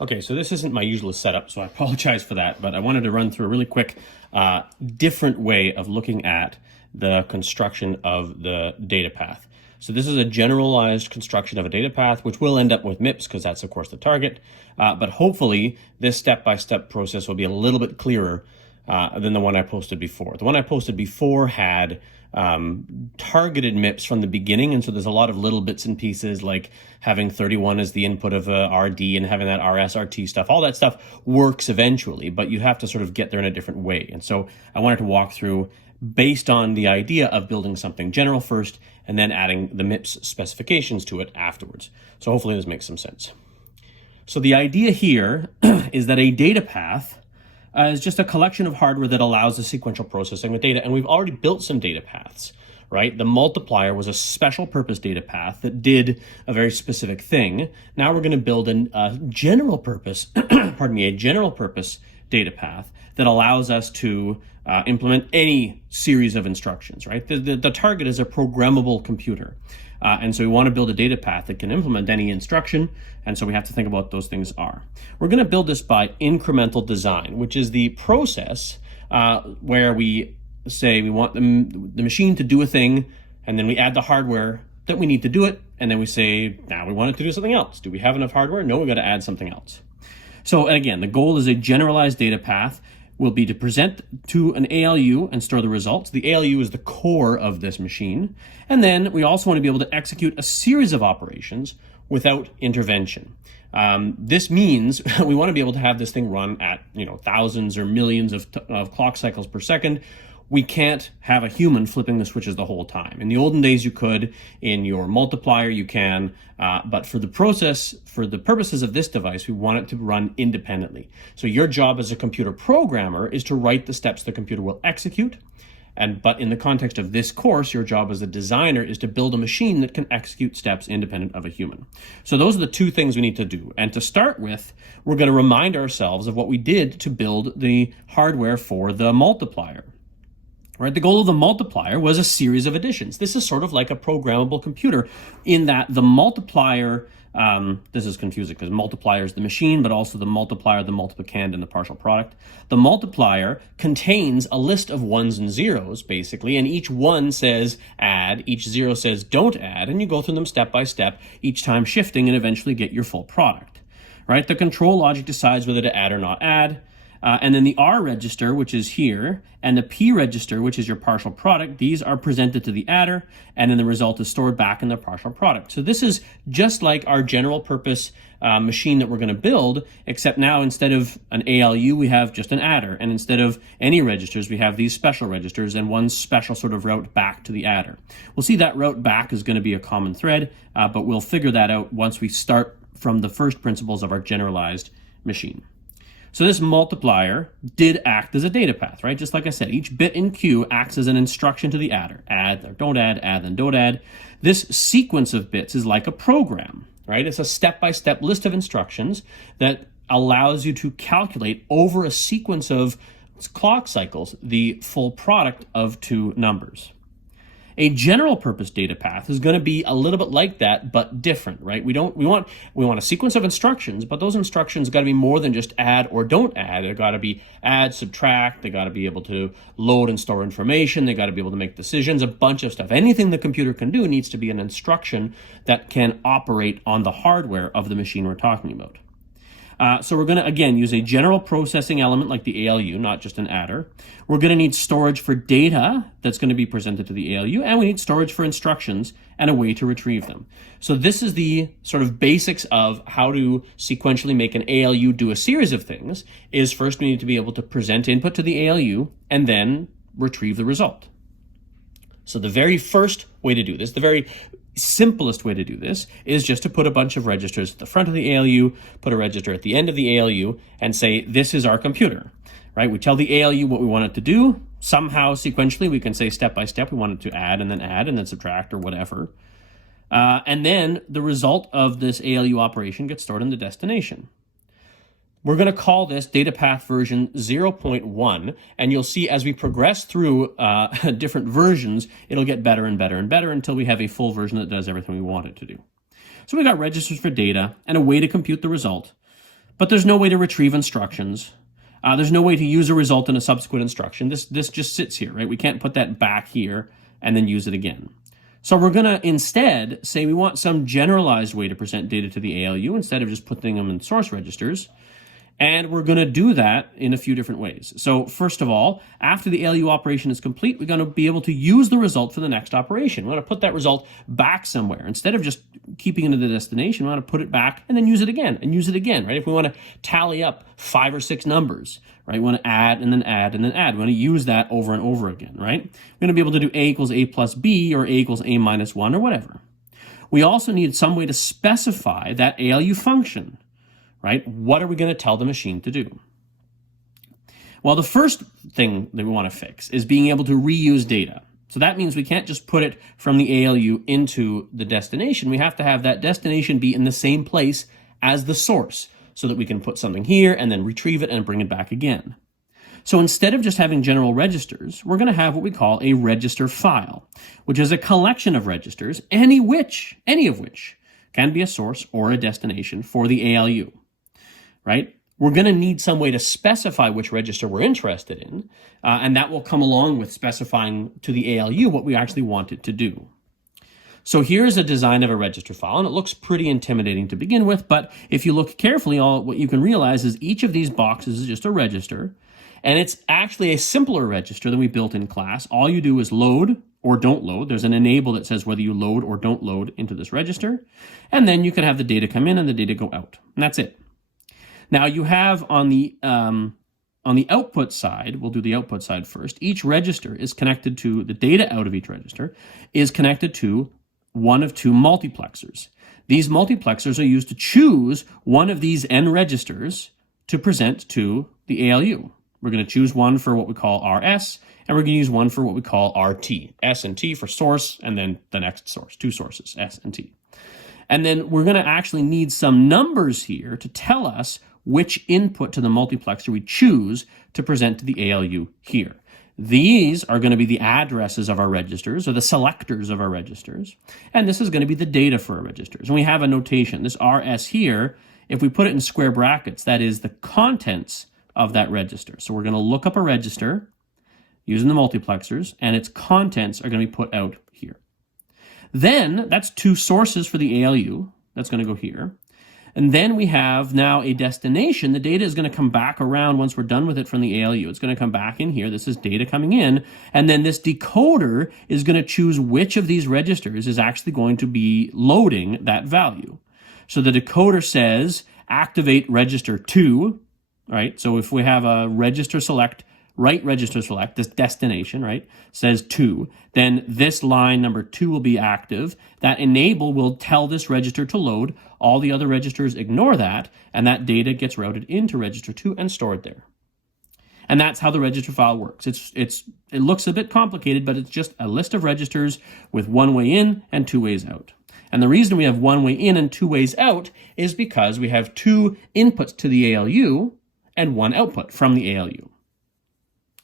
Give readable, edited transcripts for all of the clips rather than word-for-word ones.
Okay, so this isn't my usual setup, so I apologize for that, but I wanted to run through a really quick, different way of looking at the construction of the data path. So this is a generalized construction of a data path, which will end up with MIPS because that's, of course, the target. But hopefully, this step-by-step process will be a little bit clearer than the one I posted before. The one I posted before had targeted MIPS from the beginning, and so there's a lot of little bits and pieces like having 31 as the input of a RD and having that RS, RT stuff. All that stuff works eventually, but you have to sort of get there in a different way. And so I wanted to walk through based on the idea of building something general first and then adding the MIPS specifications to it afterwards. So hopefully this makes some sense. So the idea here is that a data path is just a collection of hardware that allows the sequential processing of data. And we've already built some data paths, right? The multiplier was a special purpose data path that did a very specific thing. Now we're going to build a general purpose, a general purpose data path that allows us to implement any series of instructions, right? The target is a programmable computer. And so we want to build a data path that can implement any instruction. And so we have to think about what those things are. We're going to build this by incremental design, which is the process where we say we want the machine to do a thing, and then we add the hardware that we need to do it. And then we say, now we want it to do something else. Do we have enough hardware? No, we got to add something else. So and again, the goal is a generalized data path will be to present to an ALU and store the results. The ALU is the core of this machine. And then we also want to be able to execute a series of operations without intervention. This means we want to be able to have this thing run at thousands or millions of clock cycles per second. We can't have a human flipping the switches the whole time. In the olden days, you could. In your multiplier, you can. But for the purposes of this device, we want it to run independently. So your job as a computer programmer is to write the steps the computer will execute. But in the context of this course, your job as a designer is to build a machine that can execute steps independent of a human. So those are the two things we need to do. And to start with, we're going to remind ourselves of what we did to build the hardware for the multiplier. Right, the goal of the multiplier was a series of additions. This is sort of like a programmable computer in that the multiplier, this is confusing because multiplier is the machine, but also the multiplier, the multiplicand, and the partial product. The multiplier contains a list of ones and zeros, basically, and each one says add, each zero says don't add, and you go through them step by step, each time shifting, and eventually get your full product. Right, the control logic decides whether to add or not add. And then the R register, which is here, and the P register, which is your partial product, these are presented to the adder, and then the result is stored back in the partial product. So this is just like our general purpose machine that we're going to build, except now instead of an ALU, we have just an adder. And instead of any registers, we have these special registers and one special sort of route back to the adder. We'll see that route back is going to be a common thread, but we'll figure that out once we start from the first principles of our generalized machine. So this multiplier did act as a data path, right? Just like I said, each bit in Q acts as an instruction to the adder. Add or don't add, then don't add. This sequence of bits is like a program, right? It's a step-by-step list of instructions that allows you to calculate over a sequence of clock cycles the full product of two numbers. A general purpose data path is going to be a little bit like that, but different, right? We want a sequence of instructions, but those instructions got to be more than just add or don't add. They got to be add, subtract. They got to be able to load and store information. They got to be able to make decisions, a bunch of stuff. Anything the computer can do needs to be an instruction that can operate on the hardware of the machine we're talking about. So we're going to, again, use a general processing element like the ALU, not just an adder. We're going to need storage for data that's going to be presented to the ALU, and we need storage for instructions and a way to retrieve them. So this is the sort of basics of how to sequentially make an ALU do a series of things. Is first we need to be able to present input to the ALU and then retrieve the result. So the very first way to do this, the very simplest way to do this, is just to put a bunch of registers at the front of the ALU, put a register at the end of the ALU, and say, this is our computer, right? We tell the ALU what we want it to do. Somehow, sequentially, we can say step by step, we want it to add and then subtract or whatever. And then the result of this ALU operation gets stored in the destination. We're going to call this Datapath version 0.1, and you'll see as we progress through different versions, it'll get better and better and better until we have a full version that does everything we want it to do. So we got registers for data and a way to compute the result. but there's no way to retrieve instructions. There's no way to use a result in a subsequent instruction. This just sits here, right? We can't put that back here and then use it again. So we're going to instead say we want some generalized way to present data to the ALU instead of just putting them in source registers. And we're going to do that in a few different ways. So first of all, after the ALU operation is complete, we're going to be able to use the result for the next operation. We're going to put that result back somewhere. Instead of just keeping it in the destination, we want to put it back and then use it again and use it again, right? If we want to tally up 5 or 6 numbers, right? We want to add and then add and then add. We want to use that over and over again, right? We're going to be able to do A equals A plus B or A equals A minus 1 or whatever. We also need some way to specify that ALU function. Right? What are we going to tell the machine to do? Well, the first thing that we want to fix is being able to reuse data. So that means we can't just put it from the ALU into the destination. We have to have that destination be in the same place as the source so that we can put something here and then retrieve it and bring it back again. So instead of just having general registers, we're going to have what we call a register file, which is a collection of registers, any of which can be a source or a destination for the ALU. Right? We're going to need some way to specify which register we're interested in, and that will come along with specifying to the ALU what we actually want it to do. So here's a design of a register file, and it looks pretty intimidating to begin with, but if you look carefully, what you can realize is each of these boxes is just a register, and it's actually a simpler register than we built in class. All you do is load or don't load. There's an enable that says whether you load or don't load into this register, and then you can have the data come in and the data go out, and that's it. Now you have on the output side, we'll do the output side first, each register is connected to, the data out of each register is connected to one of 2 multiplexers. These multiplexers are used to choose one of these N registers to present to the ALU. We're going to choose one for what we call RS, and we're going to use one for what we call RT. S and T for source, and then the next source, 2 sources, S and T. And then we're going to actually need some numbers here to tell us which input to the multiplexer we choose to present to the ALU here. These are going to be the addresses of our registers, or the selectors of our registers, and this is going to be the data for our registers. And we have a notation. This RS here, if we put it in square brackets, that is the contents of that register. So we're going to look up a register using the multiplexers, and its contents are going to be put out here. Then, that's 2 sources for the ALU. That's going to go here. And then we have now a destination. The data is going to come back around once we're done with it from the ALU. It's going to come back in here. This is data coming in. And then this decoder is going to choose which of these registers is actually going to be loading that value. So the decoder says activate register 2, right? So if we have a register select, right register select, this destination, right, says 2, then this line number 2 will be active. That enable will tell this register to load. All the other registers ignore that, and that data gets routed into register 2 and stored there. And that's how the register file works. It looks a bit complicated, but it's just a list of registers with 1 way in and 2 ways out. And the reason we have 1 way in and 2 ways out is because we have 2 inputs to the ALU and 1 output from the ALU.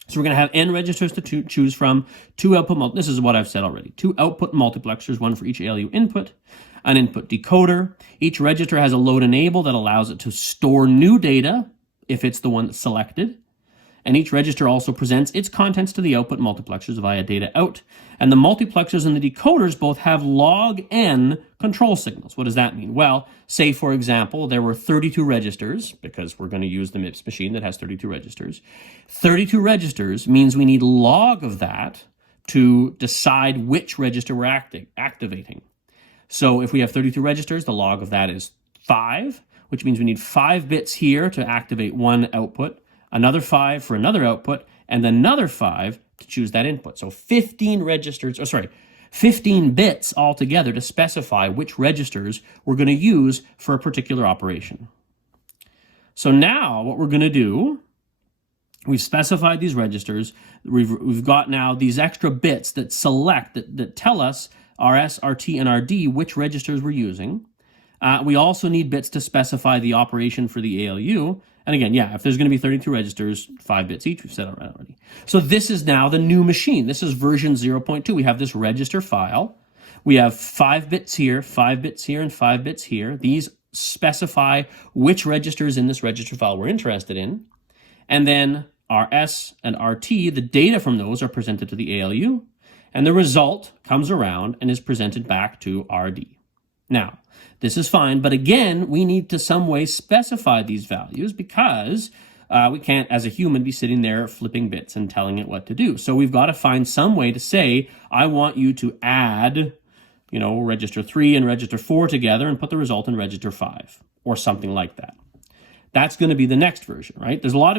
So we're going to have N registers to choose from, 2 output, this is what I've said already, 2 output multiplexers, 1 for each ALU input, an input decoder. Each register has a load enable that allows it to store new data if it's the one that's selected. And each register also presents its contents to the output multiplexers via data out. And the multiplexers and the decoders both have log n control signals. What does that mean? Well, say, for example, there were 32 registers, because we're going to use the MIPS machine that has 32 registers. 32 registers means we need log of that to decide which register we're activating. So if we have 32 registers, the log of that is 5, which means we need 5 bits here to activate one output, another 5 for another output, and another 5 to choose that input. So 15 bits altogether to specify which registers we're going to use for a particular operation. So now what we're going to do, we've specified these registers. We've got now these extra bits that select, that tell us RS, RT, and RD which registers we're using. We also need bits to specify the operation for the ALU. And again, yeah, if there's going to be 32 registers, 5 bits each, we've said that already. So this is now the new machine. This is version 0.2. We have this register file. We have 5 bits here, 5 bits here, and 5 bits here. These specify which registers in this register file we're interested in. And then RS and RT, the data from those are presented to the ALU, and the result comes around and is presented back to RD. Now, this is fine, but again, we need to some way specify these values because we can't, as a human, be sitting there flipping bits and telling it what to do. So we've got to find some way to say, I want you to add, register 3 and register 4 together and put the result in register 5 or something like that. That's going to be the next version, right? There's a lot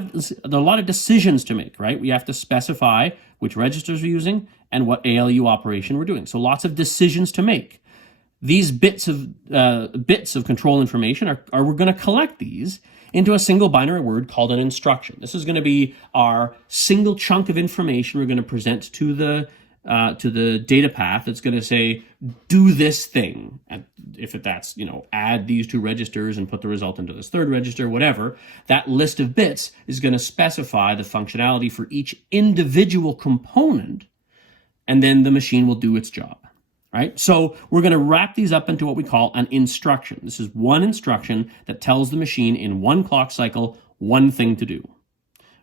of decisions to make, right? We have to specify which registers we're using and what ALU operation we're doing. So lots of decisions to make. These bits of control information are we're going to collect these into a single binary word called an instruction. This is going to be our single chunk of information we're going to present to the data path. That's going to say, do this thing. And if that's, add these 2 registers and put the result into this 3rd register, whatever, that list of bits is going to specify the functionality for each individual component, and then the machine will do its job. Right? So we're going to wrap these up into what we call an instruction. This is one instruction that tells the machine in one clock cycle one thing to do.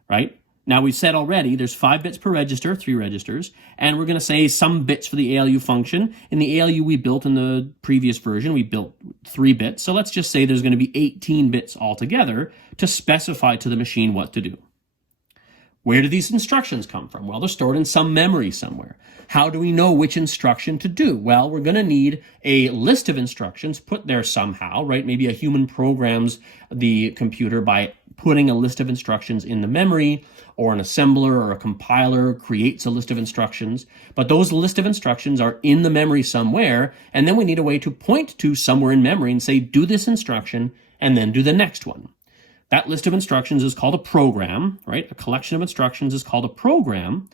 Right? Now, we've said already there's 5 bits per register, 3 registers, and we're going to say some bits for the ALU function. In the ALU we built in the previous version, we built 3 bits. So let's just say there's going to be 18 bits altogether to specify to the machine what to do. Where do these instructions come from? Well, they're stored in some memory somewhere. How do we know which instruction to do? Well, we're going to need a list of instructions put there somehow, right? Maybe a human programs the computer by putting a list of instructions in the memory, or an assembler or a compiler creates a list of instructions. But those list of instructions are in the memory somewhere, and then we need a way to point to somewhere in memory and say, do this instruction, and then do the next one. That list of instructions is called a program, right? A collection of instructions is called a program.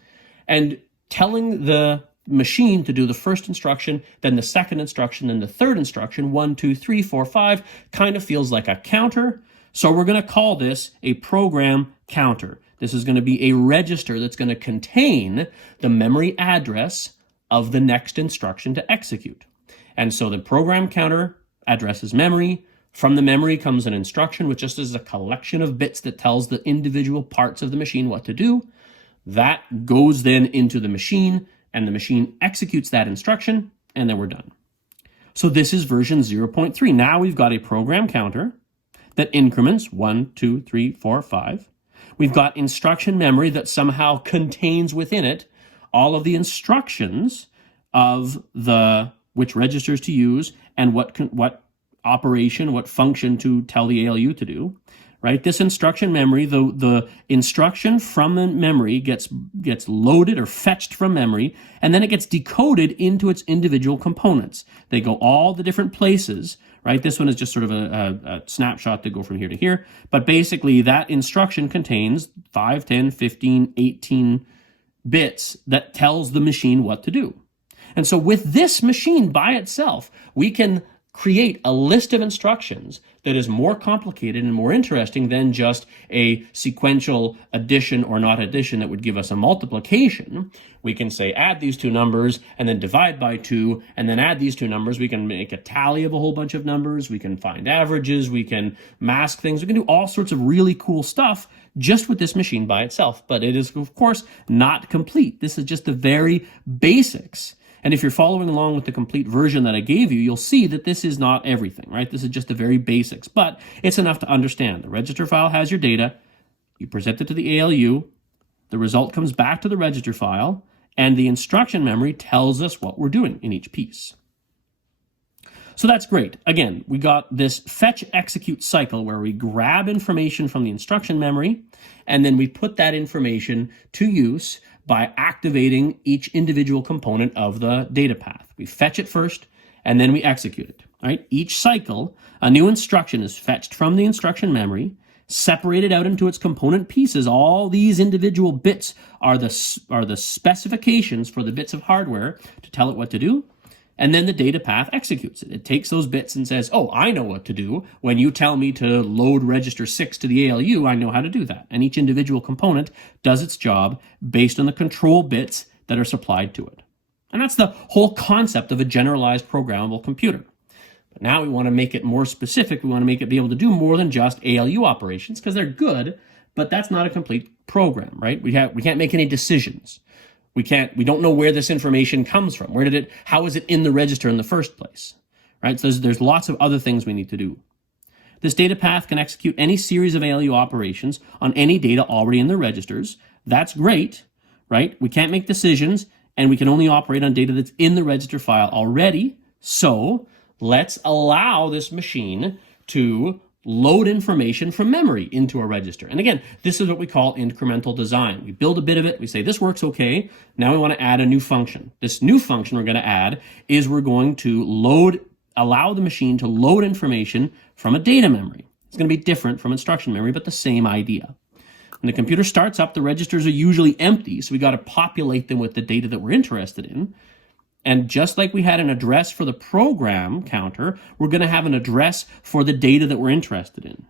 And telling the machine to do the first instruction, then the second instruction, then the third instruction, 1, 2, 3, 4, 5, kind of feels like a counter. So we're going to call this a program counter. This is going to be a register that's going to contain the memory address of the next instruction to execute. And so the program counter addresses memory. From the memory comes an instruction, which just is a collection of bits that tells the individual parts of the machine what to do. That goes then into the machine, and the machine executes that instruction, and then we're done. So this is version 0.3. Now we've got a program counter that increments 1, 2, 3, 4, 5. We've got instruction memory that somehow contains within it all of the instructions of which registers to use and what operation, what function to tell the ALU to do, right? This instruction memory, the instruction from the memory gets loaded or fetched from memory, and then it gets decoded into its individual components. They go all the different places, right? This one is just sort of a snapshot to go from here to here, but basically that instruction contains 5, 10, 15, 18 bits that tells the machine what to do. And so with this machine by itself, we can create a list of instructions that is more complicated and more interesting than just a sequential addition or not addition that would give us a multiplication. We can say add these 2 numbers and then divide by 2 and then add these 2 numbers. We can make a tally of a whole bunch of numbers. We can find averages. We can mask things. We can do all sorts of really cool stuff just with this machine by itself. But it is, of course, not complete. This is just the very basics. And if you're following along with the complete version that I gave you, you'll see that this is not everything, right? This is just the very basics, but it's enough to understand. The register file has your data. You present it to the ALU. The result comes back to the register file, and the instruction memory tells us what we're doing in each piece. So that's great. Again, we got this fetch execute cycle where we grab information from the instruction memory, and then we put that information to use by activating each individual component of the data path. We fetch it first, and then we execute it. Right? Each cycle, a new instruction is fetched from the instruction memory, separated out into its component pieces. All these individual bits are the specifications for the bits of hardware to tell it what to do, and then the data path executes it. It takes those bits and says, oh, I know what to do. When you tell me to load register 6 to the ALU, I know how to do that. And each individual component does its job based on the control bits that are supplied to it. And that's the whole concept of a generalized programmable computer. But now we want to make it more specific. We want to make it be able to do more than just ALU operations because they're good, but that's not a complete program, right? We can't make any decisions. We don't know where this information comes from. How is it in the register in the first place, right? So there's lots of other things we need to do. This data path can execute any series of ALU operations on any data already in the registers. That's great, right? We can't make decisions, and we can only operate on data that's in the register file already. So let's allow this machine to load information from memory into a register. And again, this is what we call incremental design. We build a bit of it, we say this works okay, now we want to add a new function. This new function we're going to add is we're going to allow the machine to load information from a data memory. It's going to be different from instruction memory, but the same idea. When the computer starts up, the registers are usually empty, so we got to populate them with the data that we're interested in. And just like we had an address for the program counter, we're going to have an address for the data that we're interested in.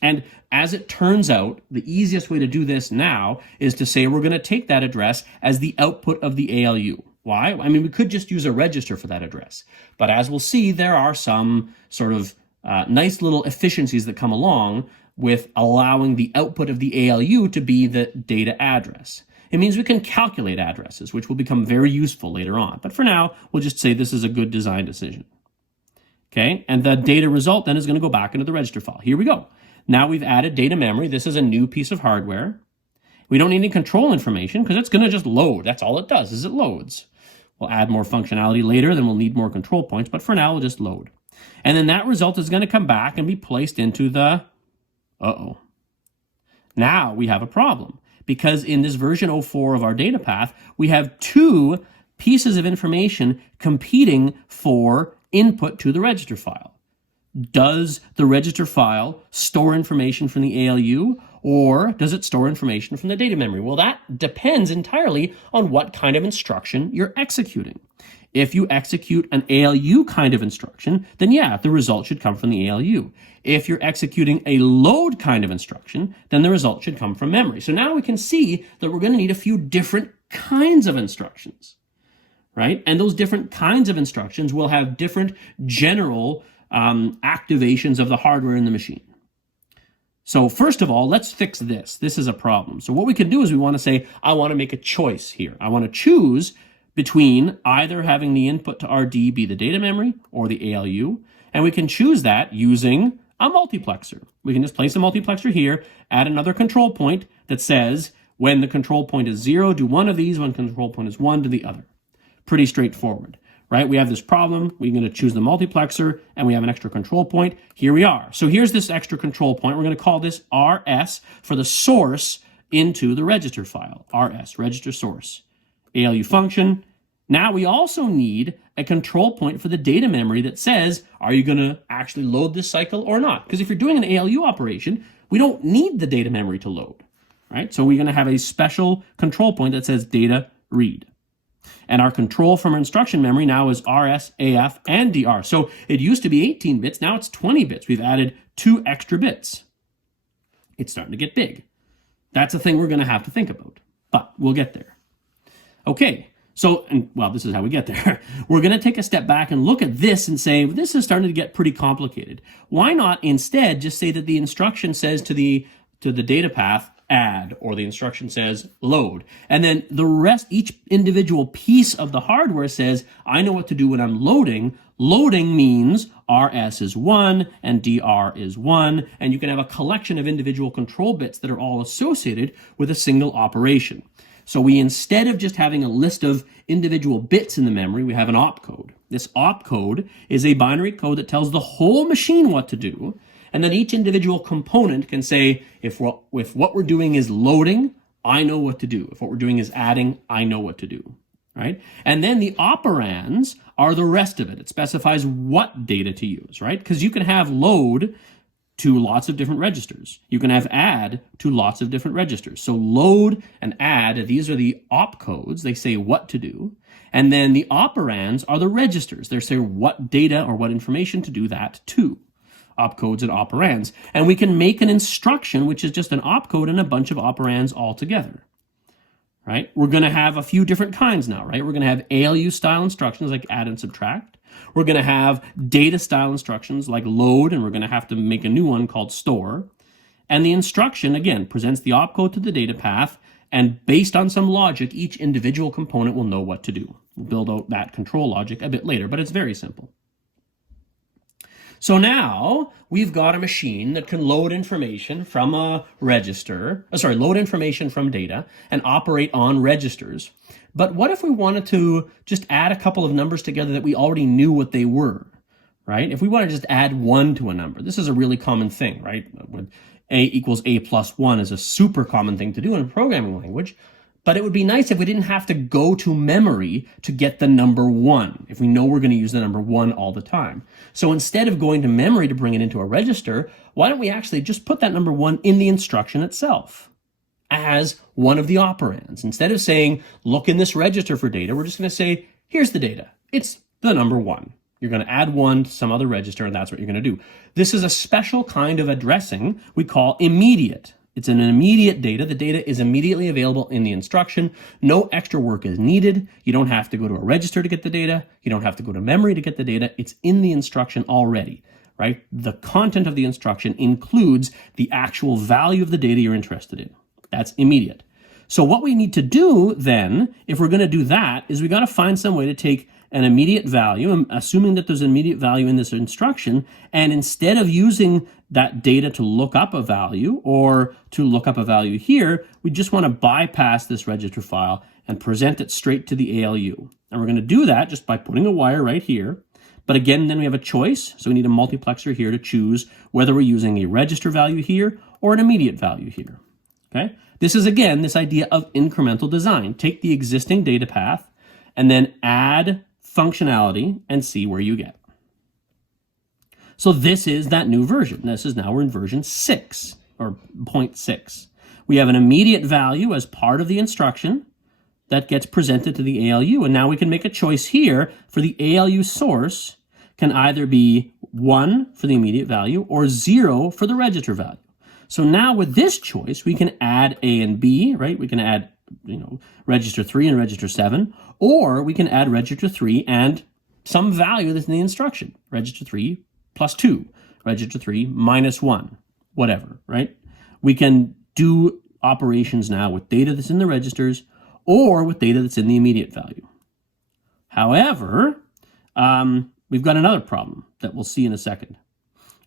And as it turns out, the easiest way to do this now is to say we're going to take that address as the output of the ALU. Why? I mean, we could just use a register for that address. But as we'll see, there are some sort of nice little efficiencies that come along with allowing the output of the ALU to be the data address. It means we can calculate addresses, which will become very useful later on. But for now, we'll just say this is a good design decision. Okay, and the data result then is going to go back into the register file. Here we go. Now we've added data memory. This is a new piece of hardware. We don't need any control information because it's going to just load. That's all it does is it loads. We'll add more functionality later, then we'll need more control points, but for now we'll just load. And then that result is going to come back and be placed into the, Now we have a problem because in this version 04 of our data path, we have two pieces of information competing for input to the register file. Does the register file store information from the ALU, or does it store information from the data memory? Well, that depends entirely on what kind of instruction you're executing. If you execute an ALU kind of instruction, then yeah, the result should come from the ALU. If you're executing a load kind of instruction, then the result should come from memory. So now we can see that we're going to need a few different kinds of instructions, right? And those different kinds of instructions will have different general activations of the hardware in the machine. So first of all, let's fix this. This is a problem. So what we can do is we want to say, I want to make a choice here. I want to choose between either having the input to RD be the data memory or the ALU, and we can choose that using a multiplexer. We can just place a multiplexer here, add another control point that says when the control point is 0, do one of these, when control point is 1, do the other. Pretty straightforward, right? We have this problem, we're going to choose the multiplexer, and we have an extra control point. Here we are. So here's this extra control point. We're going to call this RS for the source into the register file. RS, register source. ALU function. Now we also need a control point for the data memory that says, are you going to actually load this cycle or not? Because if you're doing an ALU operation, we don't need the data memory to load, right? So we're going to have a special control point that says data read. And our control from our instruction memory now is RS, AF, and DR. So it used to be 18 bits, now it's 20 bits. We've added 2 extra bits. It's starting to get big. That's a thing we're going to have to think about, but we'll get there. Okay, so, this is how we get there. We're going to take a step back and look at this and say, this is starting to get pretty complicated. Why not instead just say that the instruction says to the data path, add, or the instruction says load. And then the rest, each individual piece of the hardware says, I know what to do when I'm loading. Loading means RS is 1 and DR is 1, and you can have a collection of individual control bits that are all associated with a single operation. So we, instead of just having a list of individual bits in the memory, we have an opcode. This opcode is a binary code that tells the whole machine what to do, and then each individual component can say, if what we're doing is loading, I know what to do. If what we're doing is adding, I know what to do, right? And then the operands are the rest of it. It specifies what data to use, right? Because you can have load to lots of different registers. You can have add to lots of different registers. So load and add, these are the opcodes. They say what to do. And then the operands are the registers. They say what data or what information to do that to. Opcodes and operands. And we can make an instruction, which is just an opcode and a bunch of operands all together. Right? We're going to have a few different kinds now, right? We're going to have ALU style instructions like add and subtract. We're going to have data style instructions like load, and we're going to have to make a new one called store. And the instruction, again, presents the opcode to the data path, and based on some logic, each individual component will know what to do. We'll build out that control logic a bit later, but it's very simple. So now we've got a machine that can load information from a register, load information from data and operate on registers. But what if we wanted to just add a couple of numbers together that we already knew what they were, right? If we want to just add 1 to a number, this is a really common thing, right? When a equals a plus 1 is a super common thing to do in a programming language. But it would be nice if we didn't have to go to memory to get the number 1, if we know we're going to use the number 1 all the time. So instead of going to memory to bring it into a register, why don't we actually just put that number 1 in the instruction itself as one of the operands? Instead of saying, look in this register for data, we're just going to say, here's the data. It's the number 1. You're going to add 1 to some other register, and that's what you're going to do. This is a special kind of addressing we call immediate. It's an immediate data. The data is immediately available in the instruction. No extra work is needed. You don't have to go to a register to get the data. You don't have to go to memory to get the data. It's in the instruction already, right? The content of the instruction includes the actual value of the data you're interested in. That's immediate. So what we need to do then, if we're going to do that, is we got to find some way to take an immediate value, assuming that there's an immediate value in this instruction, and instead of using that data to look up a value or to look up a value here, we just want to bypass this register file and present it straight to the ALU. And we're going to do that just by putting a wire right here. But again, then we have a choice. So we need a multiplexer here to choose whether we're using a register value here or an immediate value here. Okay? This is, again, this idea of incremental design. Take the existing data path and then add functionality and see where you get. So this is that new version. We're in version 6 or 0.6. We have an immediate value as part of the instruction that gets presented to the ALU. And now we can make a choice here for the ALU source can either be 1 for the immediate value or 0 for the register value. So now with this choice, we can add A and B, right? We can add, register 3 and register 7, or we can add register 3 and some value that's in the instruction. Register 3 plus 2, register 3 minus 1, whatever, right? We can do operations now with data that's in the registers or with data that's in the immediate value. However, we've got another problem that we'll see in a second.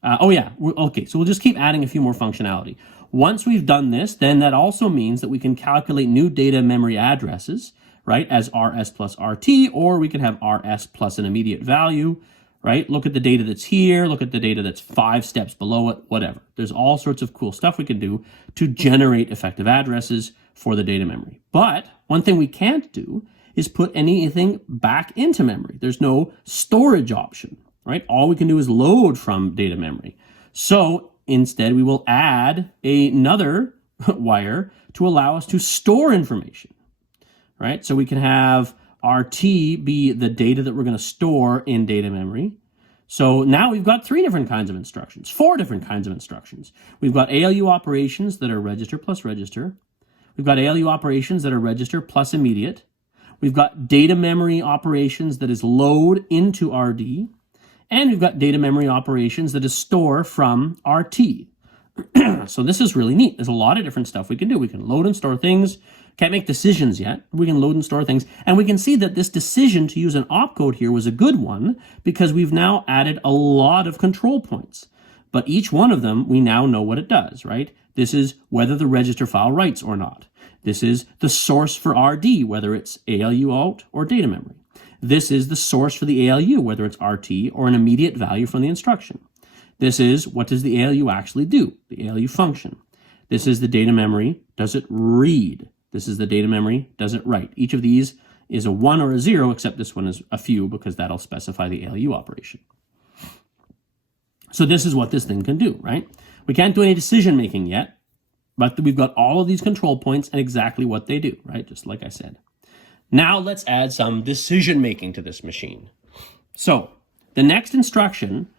Okay, so we'll just keep adding a few more functionality. Once we've done this, then that also means that we can calculate new data memory addresses, right, as RS plus RT, or we can have RS plus an immediate value, right? Look at the data that's here, look at the data that's 5 steps below it, whatever. There's all sorts of cool stuff we can do to generate effective addresses for the data memory. But one thing we can't do is put anything back into memory. There's no storage option, right? All we can do is load from data memory. So instead, we will add another wire to allow us to store information, right? So we can have RT be the data that we're going to store in data memory. So now we've got 3 different kinds of instructions, 4 different kinds of instructions. We've got ALU operations that are register plus register. We've got ALU operations that are register plus immediate. We've got data memory operations that is load into RD. And we've got data memory operations that is store from RT. So this is really neat. There's a lot of different stuff we can do. We can load and store things. Can't make decisions yet. We can load and store things. And we can see that this decision to use an opcode here was a good one because we've now added a lot of control points. But each one of them, we now know what it does, right? This is whether the register file writes or not. This is the source for RD, whether it's ALU out or data memory. This is the source for the ALU, whether it's RT or an immediate value from the instruction. This is what does the ALU actually do, the ALU function. This is the data memory, does it read? This is the data memory, does it write? Each of these is a 1 or a 0, except this one is a few because that'll specify the ALU operation. So this is what this thing can do, right? We can't do any decision making yet, but we've got all of these control points and exactly what they do, right? Just like I said. Now let's add some decision making to this machine. So the next instruction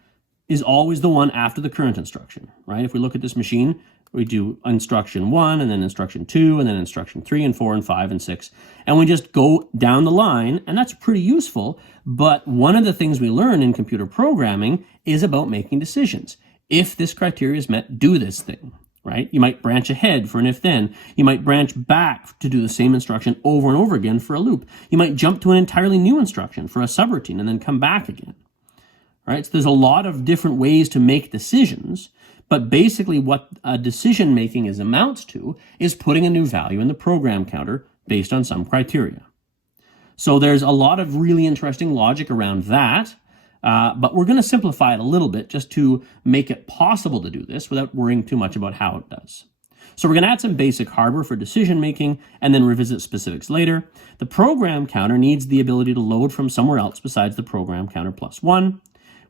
is always the one after the current instruction, right? If we look at this machine, We do instruction 1 and then instruction 2 and then instruction 3 and 4 and 5 and 6. And we just go down the line, and that's pretty useful. But one of the things we learn in computer programming is about making decisions. If this criteria is met, do this thing, right? You might branch ahead for an if-then. You might branch back to do the same instruction over and over again for a loop. You might jump to an entirely new instruction for a subroutine and then come back again, right? So there's a lot of different ways to make decisions. But basically what decision making amounts to is putting a new value in the program counter based on some criteria. So there's a lot of really interesting logic around that, but we're going to simplify it a little bit just to make it possible to do this without worrying too much about how it does. So we're going to add some basic hardware for decision making and then revisit specifics later. The program counter needs the ability to load from somewhere else besides the program counter plus 1.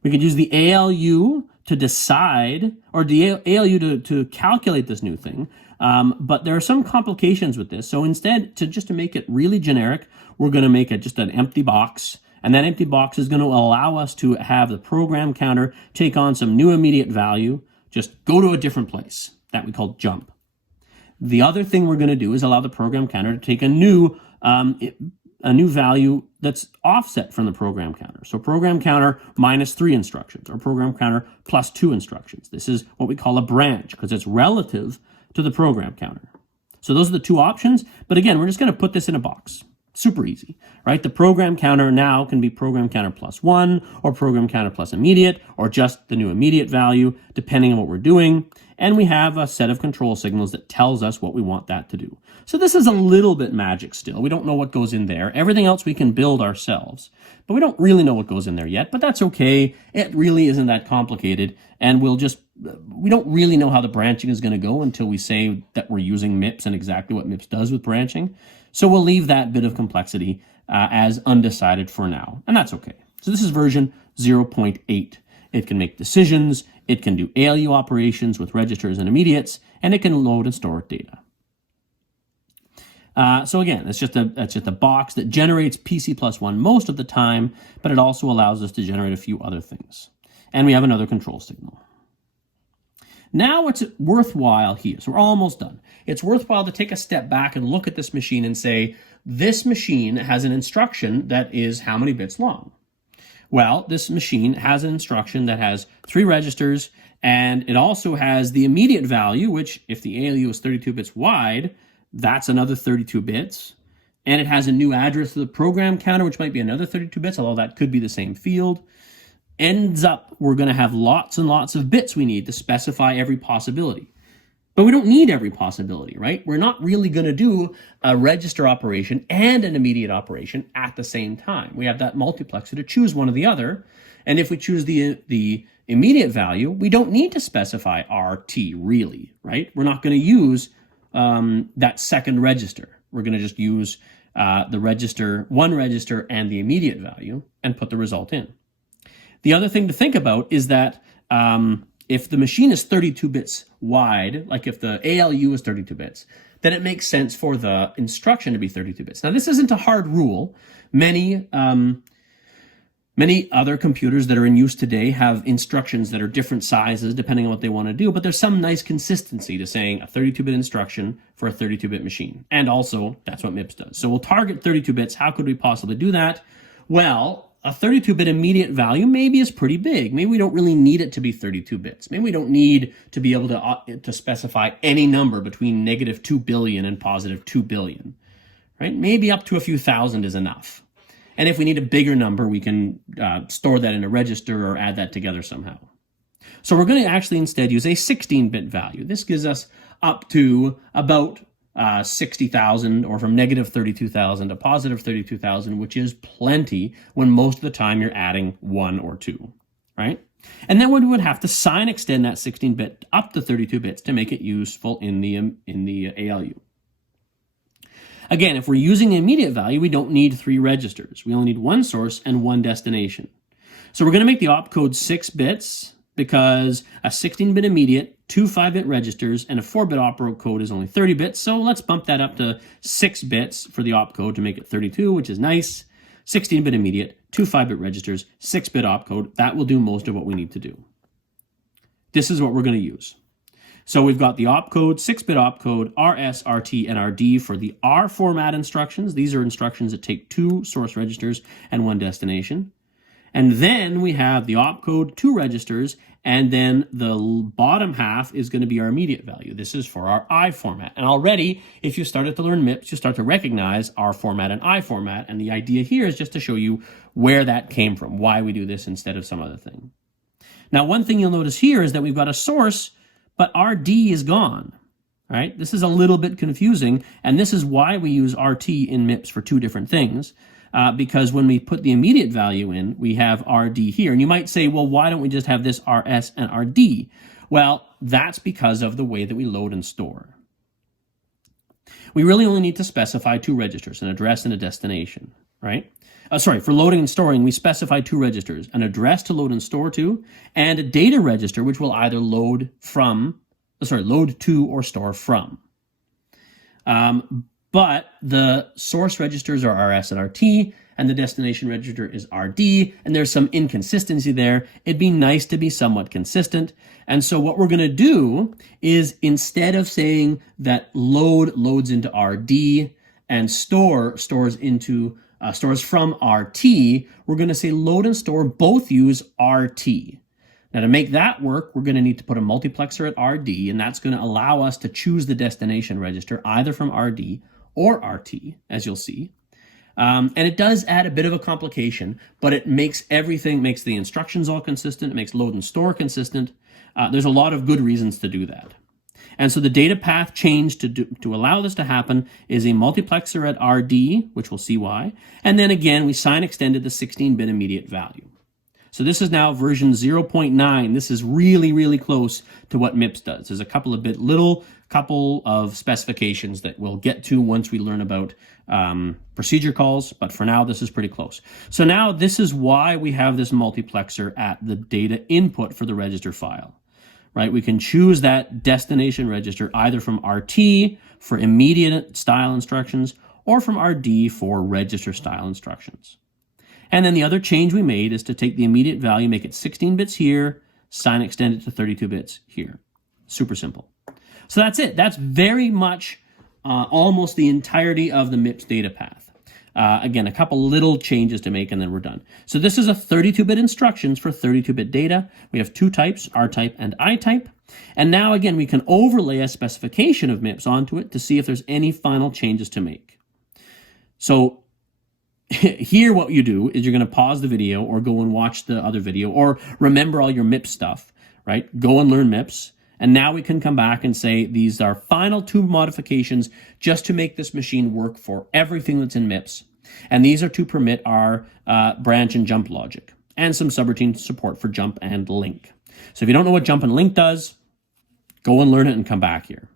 We could use the ALU to decide, or the ALU to calculate this new thing, but there are some complications with this. So instead, to make it really generic, we're going to make it just an empty box, and that empty box is going to allow us to have the program counter take on some new immediate value, just go to a different place. That we call jump. The other thing we're going to do is allow the program counter to take a new value that's offset from the program counter. So program counter minus 3 instructions or program counter plus 2 instructions. This is what we call a branch because it's relative to the program counter. So those are the two options. But again, we're just going to put this in a box. Super easy, right? The program counter now can be program counter plus 1 or program counter plus immediate or just the new immediate value, depending on what we're doing. And we have a set of control signals that tells us what we want that to do. So this is a little bit magic still. We don't know what goes in there. Everything else we can build ourselves, but we don't really know what goes in there yet, but that's okay. It really isn't that complicated. And we don't really know how the branching is going to go until we say that we're using MIPS and exactly what MIPS does with branching. So we'll leave that bit of complexity as undecided for now, and that's okay. So this is version 0.8. It can make decisions, it can do ALU operations with registers and immediates, and it can load and store data. So again, it's just a box that generates PC plus 1 most of the time, but it also allows us to generate a few other things. And we have another control signal. Now it's worthwhile here, so we're almost done. It's worthwhile to take a step back and look at this machine and say, this machine has an instruction that is how many bits long? Well, this machine has an instruction that has 3 registers, and it also has the immediate value, which if the ALU is 32 bits wide, that's another 32 bits. And it has a new address to the program counter, which might be another 32 bits, although that could be the same field. Ends up, we're going to have lots and lots of bits we need to specify every possibility. But we don't need every possibility, right? We're not really going to do a register operation and an immediate operation at the same time. We have that multiplexer to choose one or the other. And if we choose the immediate value, we don't need to specify RT really, right? We're not going to use that second register. We're going to just use the register, one register and the immediate value and put the result in. The other thing to think about is that if the machine is 32 bits wide, like if the ALU is 32 bits, then it makes sense for the instruction to be 32 bits. Now, this isn't a hard rule. Many other computers that are in use today have instructions that are different sizes depending on what they want to do, but there's some nice consistency to saying a 32-bit instruction for a 32-bit machine. And also, that's what MIPS does. So we'll target 32 bits. How could we possibly do that? Well, a 32-bit immediate value maybe is pretty big. Maybe we don't really need it to be 32 bits. Maybe we don't need to be able to specify any number between negative 2 billion and positive 2 billion, right? Maybe up to a few thousand is enough. And if we need a bigger number, we can store that in a register or add that together somehow. So we're going to actually instead use a 16-bit value. This gives us up to about 60,000, or from negative 32,000 to positive 32,000, which is plenty when most of the time you're adding 1 or 2, right? And then we would have to sign extend that 16-bit up to 32 bits to make it useful in the ALU. Again, if we're using the immediate value, we don't need 3 registers. We only need 1 source and 1 destination. So we're going to make the opcode 6 bits because a 16-bit immediate, 2 5-bit registers, and a 4-bit opcode is only 30 bits. So let's bump that up to 6 bits for the opcode to make it 32, which is nice. 16-bit immediate, 2 5-bit registers, 6-bit opcode. That will do most of what we need to do. This is what we're going to use. So we've got the opcode, 6-bit opcode, RS, RT, and RD for the R format instructions. These are instructions that take 2 source registers and 1 destination. And then we have the opcode, 2 registers, and then the bottom half is going to be our immediate value. This is for our I format. And already, if you started to learn MIPS, you start to recognize R format and I format. And the idea here is just to show you where that came from, why we do this instead of some other thing. Now, one thing you'll notice here is that we've got a source, but RD is gone. Right? This is a little bit confusing, and this is why we use RT in MIPS for 2 different things. Because when we put the immediate value in, we have RD here. And you might say, well, why don't we just have this RS and RD? Well, that's because of the way that we load and store. We really only need to specify 2 registers, an address and a destination, right? For loading and storing, we specify 2 registers, an address to load and store to, and a data register, which will either load to or store from. But the source registers are RS and RT, and the destination register is RD, and there's some inconsistency there. It'd be nice to be somewhat consistent. And so what we're going to do is, instead of saying that loads into RD and stores from RT, we're going to say load and store both use RT. Now, to make that work, we're going to need to put a multiplexer at RD, and that's going to allow us to choose the destination register either from RD or RT, as you'll see. And it does add a bit of a complication, but it makes the instructions all consistent. It makes load and store consistent. There's a lot of good reasons to do that. And so the data path change to allow this to happen is a multiplexer at RD, which we'll see why. And then again, we sign extended the 16-bit immediate value. So this is now version 0.9. This is really, really close to what MIPS does. There's a couple of specifications that we'll get to once we learn about procedure calls, but for now, this is pretty close. So now this is why we have this multiplexer at the data input for the register file, right? We can choose that destination register either from RT for immediate style instructions or from RD for register style instructions. And then the other change we made is to take the immediate value, make it 16 bits here, sign extend it to 32 bits here. Super simple. So that's it. That's very much almost the entirety of the MIPS data path. Again, a couple little changes to make and then we're done. So this is a 32-bit instructions for 32-bit data. We have 2 types, R-type and I-type. And now again, we can overlay a specification of MIPS onto it to see if there's any final changes to make. So here what you do is you're going to pause the video or go and watch the other video or remember all your MIPS stuff, right? Go and learn MIPS. And now we can come back and say these are final 2 modifications just to make this machine work for everything that's in MIPS. And these are to permit our branch and jump logic and some subroutine support for jump and link. So if you don't know what jump and link does, go and learn it and come back here.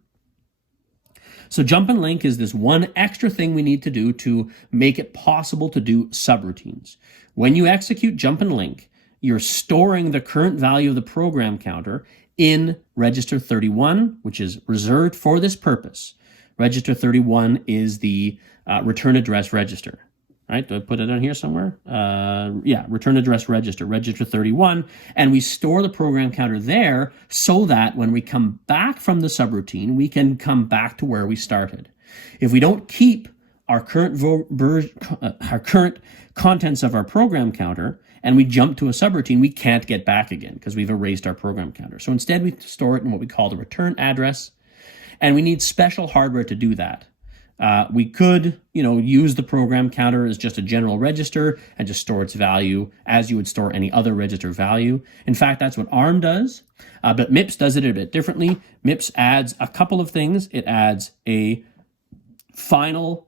So jump and link is this one extra thing we need to do to make it possible to do subroutines. When you execute jump and link, you're storing the current value of the program counter in register 31, which is reserved for this purpose. Register 31 is the return address register. Right? Do I put it on here somewhere? Return address register, register 31. And we store the program counter there so that when we come back from the subroutine, we can come back to where we started. If we don't keep our current contents of our program counter and we jump to a subroutine, we can't get back again because we've erased our program counter. So instead, we store it in what we call the return address, and we need special hardware to do that. We could, use the program counter as just a general register and just store its value as you would store any other register value. In fact, that's what ARM does, but MIPS does it a bit differently. MIPS adds a couple of things. It adds a final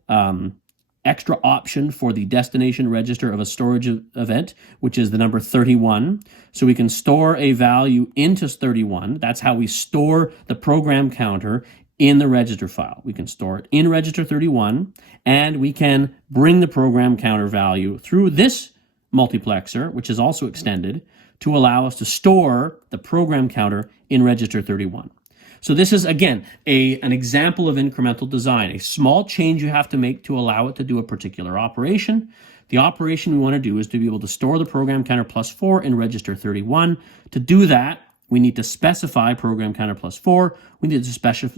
extra option for the destination register of a storage event, which is the number 31. So we can store a value into 31. That's how we store the program counter in the register file. We can store it in register 31, and we can bring the program counter value through this multiplexer, which is also extended, to allow us to store the program counter in register 31. So this is, again, an example of incremental design, a small change you have to make to allow it to do a particular operation. The operation we want to do is to be able to store the program counter +4 in register 31. To do that, we need to specify program counter plus 4, we need to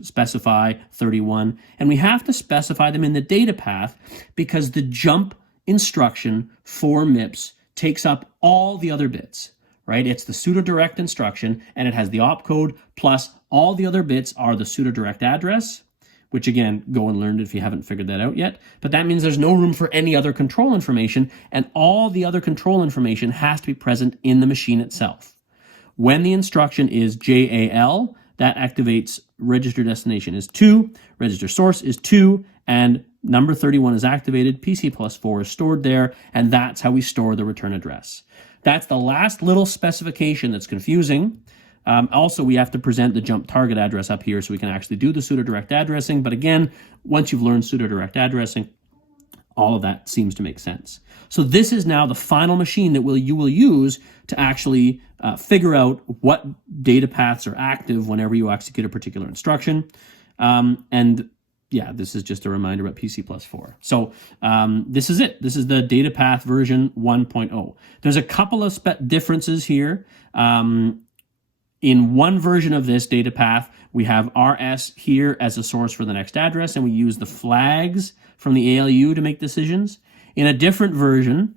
specify 31, and we have to specify them in the data path because the jump instruction for MIPS takes up all the other bits, right? It's the pseudo-direct instruction, and it has the opcode plus all the other bits are the pseudo-direct address, which again, go and learn it if you haven't figured that out yet. But that means there's no room for any other control information, and all the other control information has to be present in the machine itself. When the instruction is JAL, that activates register destination is 2, register source is 2, and number 31 is activated, PC plus 4 is stored there, and that's how we store the return address. That's the last little specification that's confusing. Also, we have to present the jump target address up here so we can actually do the pseudo-direct addressing. But again, once you've learned pseudo-direct addressing, all of that seems to make sense. So this is now the final machine that you will use to actually figure out what data paths are active whenever you execute a particular instruction. And yeah, this is just a reminder about PC plus 4. So this is it. This is the Datapath version 1.0. There's a couple of differences here. In one version of this Datapath, we have RS here as a source for the next address, and we use the flags from the ALU to make decisions. In a different version,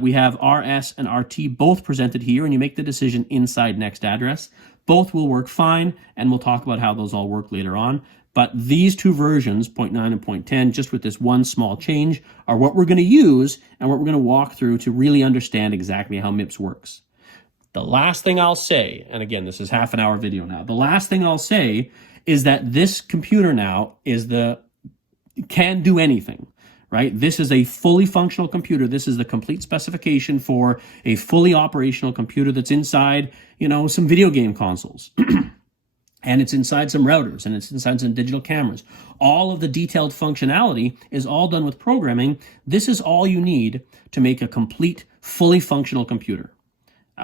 we have RS and RT both presented here, and you make the decision inside next address. Both will work fine, and we'll talk about how those all work later on. But these two versions, 0.9 and 0.10, just with this one small change, are what we're going to use and what we're going to walk through to really understand exactly how MIPS works. The last thing I'll say, and again, this is half an hour video now, the last thing I'll say is that this computer now can do anything, right? This is a fully functional computer. This is the complete specification for a fully operational computer that's inside, some video game consoles. And it's inside some routers, and it's inside some digital cameras. All of the detailed functionality is all done with programming. This is all you need to make a complete, fully functional computer,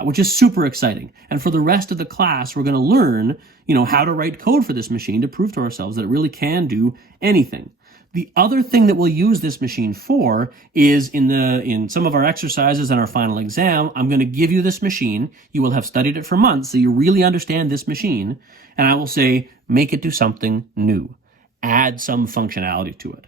which is super exciting. And for the rest of the class, we're going to learn, how to write code for this machine to prove to ourselves that it really can do anything. The other thing that we'll use this machine for is in some of our exercises and our final exam, I'm going to give you this machine. You will have studied it for months, so you really understand this machine. And I will say, make it do something new. Add some functionality to it,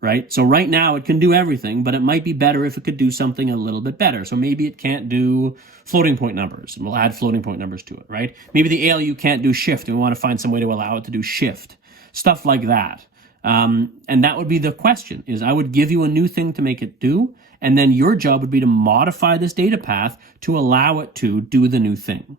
right? So right now it can do everything, but it might be better if it could do something a little bit better. So maybe it can't do floating point numbers, and we'll add floating point numbers to it, right? Maybe the ALU can't do shift, and we want to find some way to allow it to do shift. Stuff like that. And that would be the question, is I would give you a new thing to make it do, and then your job would be to modify this data path to allow it to do the new thing.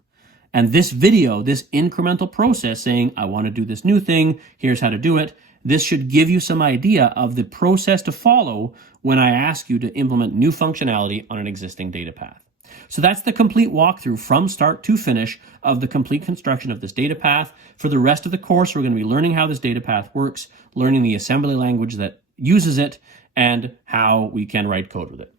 And this video, this incremental process saying, I want to do this new thing, here's how to do it, this should give you some idea of the process to follow when I ask you to implement new functionality on an existing data path. So that's the complete walkthrough from start to finish of the complete construction of this data path. For the rest of the course, we're going to be learning how this data path works, learning the assembly language that uses it, and how we can write code with it.